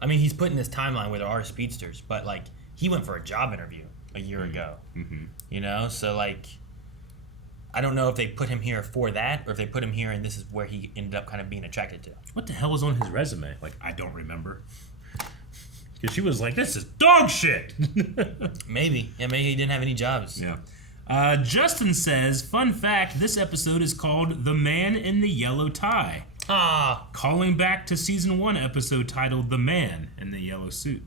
I mean, he's put in this timeline where there are speedsters, but like he went for a job interview a year ago. You know, so like I don't know if they put him here for that or if they put him here and this is where he ended up kind of being attracted to. What the hell was on his resume? Like, I don't remember. Because she was like, this is dog shit. Maybe. Yeah, maybe he didn't have any jobs. Yeah. Justin says, fun fact, this episode is called The Man in the Yellow Tie. Calling back to season 1 episode titled The Man in the Yellow Suit.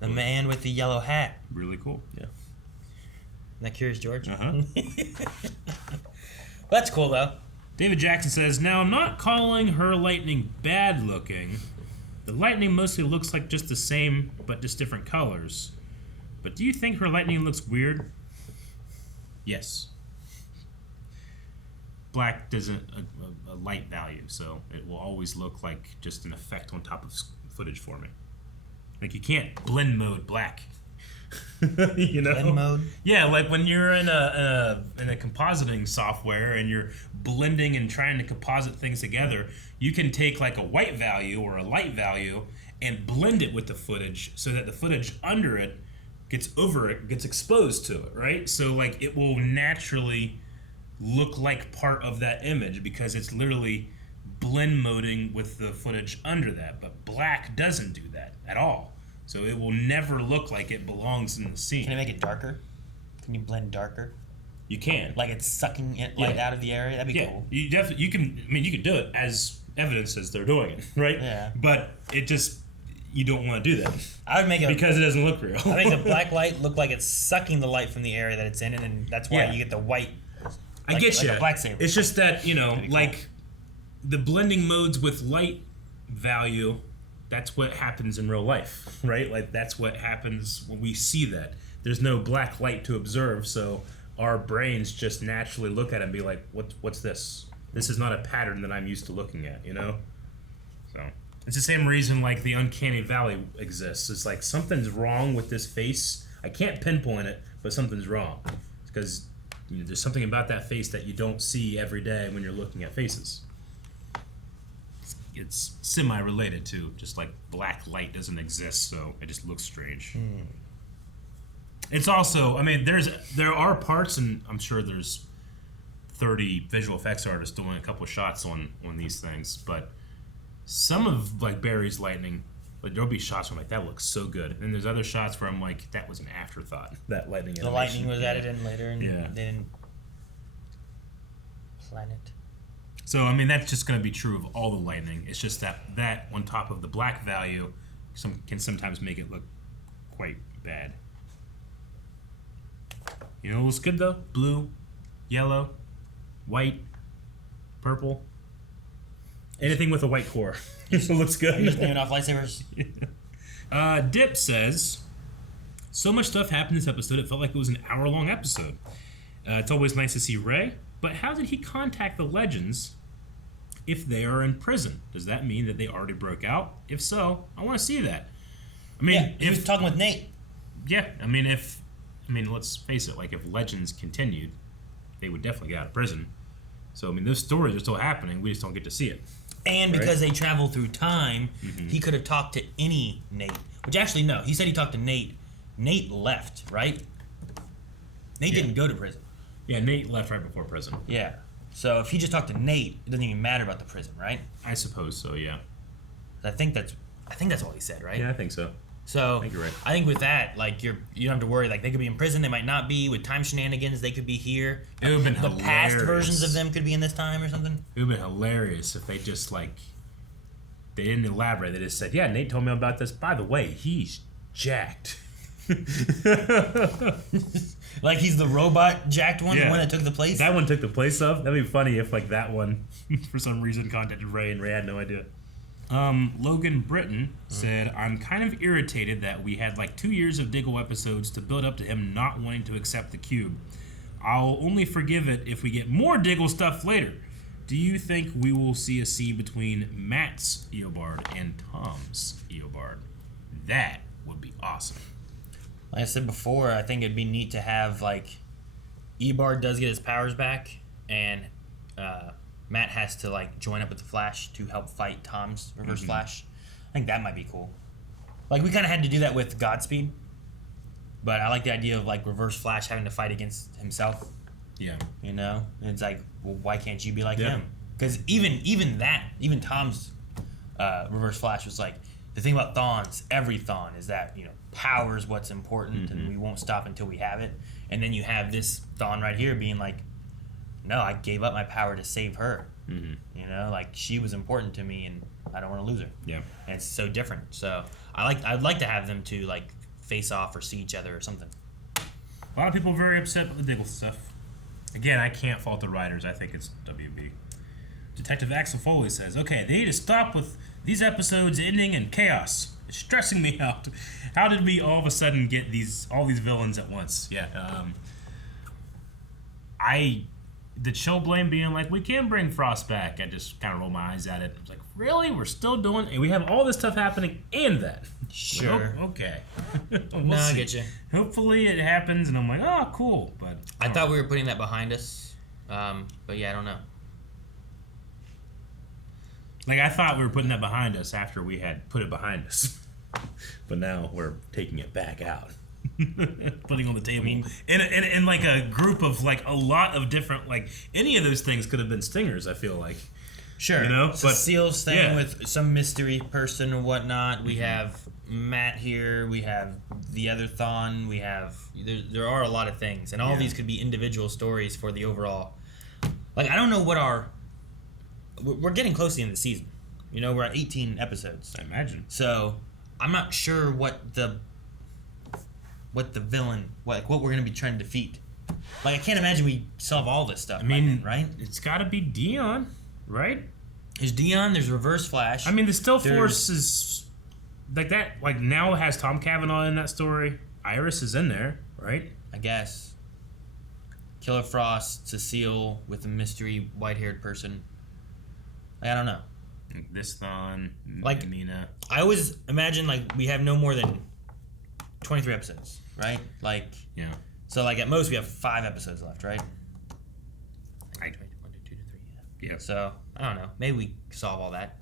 The man with the yellow hat. Really cool. Yeah. Isn't that Curious George? That's cool though. David Jackson says, now I'm not calling her lightning bad looking. The lightning mostly looks like just the same, but just different colors. But do you think her lightning looks weird? Yes. Black doesn't a light value, so it will always look like just an effect on top of footage for me. Like you can't blend mode black. You know? Blend mode? Yeah, like when you're in a compositing software and you're blending and trying to composite things together, you can take like a white value or a light value and blend it with the footage so that the footage under it gets exposed to it, right? So like it will naturally look like part of that image because it's literally blend moding with the footage under that. But black doesn't do that at all. So it will never look like it belongs in the scene. Can you make it darker? Can you blend darker? You can. Like it's sucking light out of the area? That'd be cool. You definitely, you can do it as evidence as they're doing it, right? Yeah. But it just, you don't want to do that. I would make it because it doesn't look real. I make the black light look like it's sucking the light from the area that it's in, and that's why you get the white. I get you. Like a black saber. It's just that, you know, cool. like the blending modes with light value, that's what happens in real life, right? Like that's what happens when we see that. There's no black light to observe, so our brains just naturally look at it and be like, what's this? This is not a pattern that I'm used to looking at, you know? So it's the same reason like the uncanny valley exists. It's like something's wrong with this face. I can't pinpoint it, but something's wrong. It's because there's something about that face that you don't see every day when you're looking at faces. It's semi-related to just like black light doesn't exist, so it just looks strange. It's also, I mean, there are parts, and I'm sure there's 30 visual effects artists doing a couple shots on these things, but some of like Barry's lightning, like there'll be shots where I'm like, that looks so good, and then there's other shots where I'm like, that was an afterthought. That lightning. The lightning was added in later, and they didn't plan it. So I mean, that's just going to be true of all the lightning. It's just that on top of the black value, can sometimes make it look quite bad. You know, it looks good though. Blue, yellow, white, purple. Anything with a white core. It looks good. You're just naming off lightsabers. Dip says, so much stuff happened this episode, it felt like it was an hour-long episode. It's always nice to see Rey, but how did he contact the Legends if they are in prison? Does that mean that they already broke out? If so, I want to see that. I mean, he was talking with Nate. Yeah, I mean, let's face it, like if Legends continued, they would definitely get out of prison. So, I mean, those stories are still happening, we just don't get to see it. And because they travel through time, he could have talked to any Nate. Which actually, no. He said he talked to Nate. Nate left, right? Nate didn't go to prison. Yeah, Nate left right before prison. Yeah. So if he just talked to Nate, it doesn't even matter about the prison, right? I suppose so, yeah. I think that's all he said, right? Yeah, I think so. So I think you're right. I think with that, like you don't have to worry. Like they could be in prison, they might not be. With time shenanigans, they could be here. It would have been the past versions of them could be in this time or something. It would have been hilarious if they just they didn't elaborate. They just said, "Yeah, Nate told me about this. By the way, he's jacked." Like he's the robot jacked one, the one that took the place. That one took the place of. That'd be funny if like that one, for some reason, contacted Rey and Rey had no idea. Logan Britton said, I'm kind of irritated that we had like 2 years of Diggle episodes to build up to him not wanting to accept the cube. I'll only forgive it if we get more Diggle stuff later. Do you think we will see a scene between Matt's Eobard and Tom's Eobard? That would be awesome. Like I said before, I think it'd be neat to have like Eobard does get his powers back, and Matt has to like join up with the Flash to help fight Tom's Reverse Flash. I think that might be cool. Like we kind of had to do that with Godspeed, but I like the idea of like Reverse Flash having to fight against himself. Yeah, you know, and it's like, well, why can't you be like him? Because even Tom's Reverse Flash was like, the thing about Thawne's, every Thawne is that, you know, power is what's important, and we won't stop until we have it. And then you have this Thawne right here being like, no, I gave up my power to save her. You know, like she was important to me, and I don't want to lose her. Yeah, and it's so different. So I'd like to have them to like face off or see each other or something. A lot of people are very upset with the Diggle stuff. Again, I can't fault the writers. I think it's WB. Detective Axel Foley says, okay, they need to stop with these episodes ending in chaos. It's stressing me out. How did we all of a sudden get all these villains at once? Yeah. The Chill Blame being like, we can bring Frost back. I just kind of rolled my eyes at it. I was like, really? We're still doing it? We have all this stuff happening and that. Sure. Like, oh, okay. We'll see. I get you. Hopefully it happens, and I'm like, oh, cool. But I thought we were putting that behind us. But yeah, I don't know. Like, I thought we were putting that behind us after we had put it behind us. But now we're taking it back out. Putting on the table. In like a group of like a lot of different, like, any of those things could have been stingers, I feel like. Sure. You know? Cecile staying with some mystery person or whatnot. We have Matt here. We have the other Thawne. We have... There are a lot of things. And all of these could be individual stories for the overall... Like, I don't know what our... We're getting close to the end of the season. You know, we're at 18 episodes. I imagine. So, I'm not sure what the villain... what we're going to be trying to defeat. Like, I can't imagine we solve all this stuff. I mean, right? It's got to be Dion, right? There's Dion, there's Reverse Flash. I mean, the Still Force is like that. Like, now has Tom Cavanaugh in that story. Iris is in there, right? I guess. Killer Frost, Cecile with a mystery white-haired person. I don't know. This Thawne, like Mina. I always imagine like we have no more than 23 episodes, right? Like So like at most we have 5 episodes left, right? Yeah. So, I don't know. Maybe we solve all that.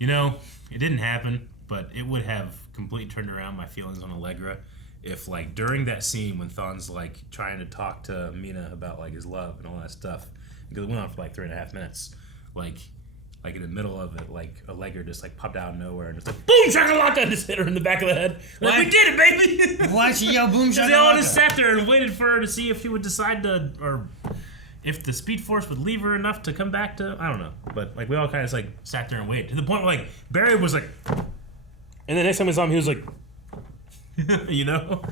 You know, it didn't happen, but it would have completely turned around my feelings on Allegra if, like, during that scene when Thawne's, like, trying to talk to Mina about, like, his love and all that stuff, because it went on for, like, 3.5 minutes, like in the middle of it, like, Allegra just, like, popped out of nowhere and just, like, boom, shakalaka, and just hit her in the back of the head. Like, we did it, baby! Why'd she yell boom, shakalaka? They all just sat there and waited for her to see if she would decide to, or... if the Speed Force would leave her enough to come back to, I don't know. But, like, we all kind of, like, sat there and waited. To the point where, like, Barry was like... And the next time I saw him, he was like... you know?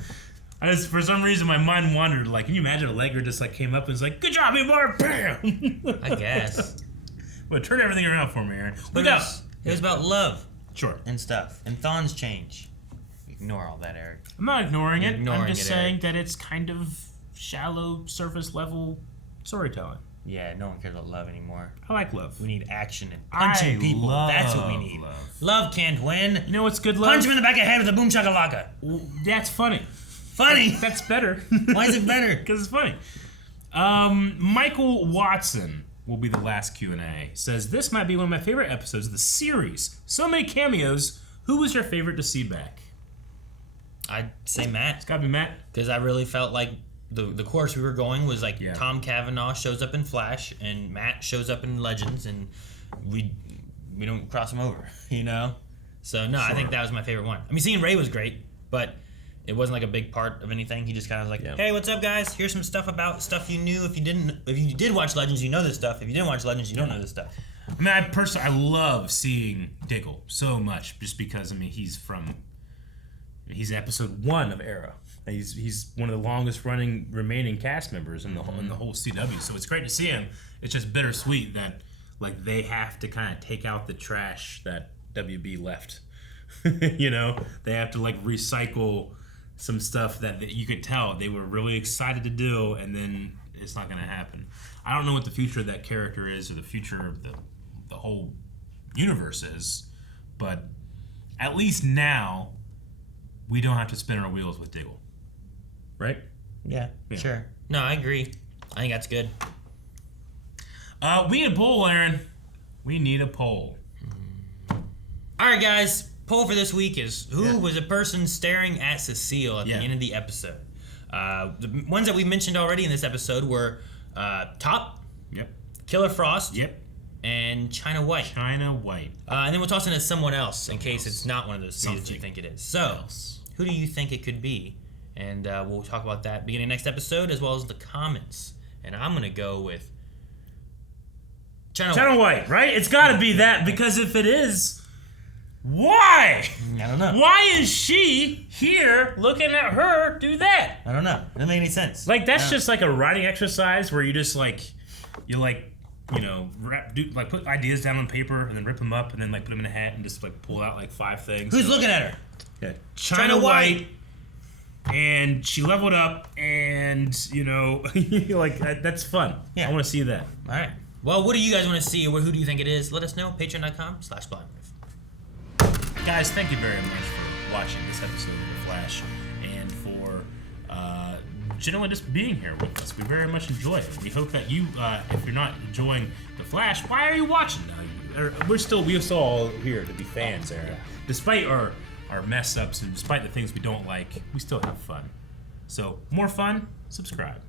For some reason, my mind wandered. Like, can you imagine Allegra just, like, came up and was like, good job, Eeyore! Bam! I guess. Well, turn everything around for me, Aaron. Look out! It was about love. Sure. And stuff. And Thawne's change. Ignore all that, Eric. I'm not ignoring it. I'm just saying Eric. that it's kind of shallow, surface level storytelling. Yeah, no one cares about love anymore. I like love. We need action and punching people. That's what we need. Love can't win. You know what's good love? Punch him in the back of the head with a boom shakalaka. That's funny. Funny? That's better. Why is it better? Because it's funny. Michael Watson will be the last Q&A. Says, this might be one of my favorite episodes of the series. So many cameos. Who was your favorite to see back? I'd say Matt. It's gotta be Matt. Because I really felt like the course we were going was like Tom Cavanaugh shows up in Flash and Matt shows up in Legends and we don't cross them over, you know? So no, I think that was my favorite one. I mean, seeing Ray was great, but it wasn't like a big part of anything. He just kind of was like, hey, what's up, guys? Here's some stuff about stuff you knew. If you did watch Legends, you know this stuff. If you didn't watch Legends, you don't know this stuff. I mean, I love seeing Diggle so much just because, I mean, he's episode 1 of Arrow. He's one of the longest running remaining cast members in the whole CW. So it's great to see him. It's just bittersweet that like they have to kind of take out the trash that WB left. You know, they have to like recycle some stuff that you could tell they were really excited to do, and then it's not going to happen. I don't know what the future of that character is, or the future of the whole universe is, but at least now we don't have to spin our wheels with Diggle. Right? Yeah, sure. No, I agree. I think that's good. We need a poll, Aaron. We need a poll. All right, guys. Poll for this week is who was a person staring at Cecile at the end of the episode? The ones that we mentioned already in this episode were Top. Yep. Killer Frost. Yep. And China White. China White. And then we'll toss in as someone else in case it's not one of those three that you think it is. So, who do you think it could be? And we'll talk about that beginning next episode as well as the comments. And I'm going to go with China White, right? It's got to be that, because if it is, why? I don't know. Why is she here looking at her do that? I don't know. It doesn't make any sense. Like, that's just like a writing exercise where you just put ideas down on paper and then rip them up and then like put them in a hat and just like pull out like 5 things. Who's looking at her? Yeah. China White. And she leveled up, and, you know, like, that's fun. Yeah. I want to see that. All right. Well, what do you guys want to see, or who do you think it is? Let us know. Patreon.com/blindriff. Guys, thank you very much for watching this episode of The Flash, and for generally just being here with us. We very much enjoy it. We hope that you, if you're not enjoying The Flash, why are you watching? we're still all here to be fans, Aaron. Despite our mess ups and despite the things we don't like, we still have fun. So more fun, subscribe.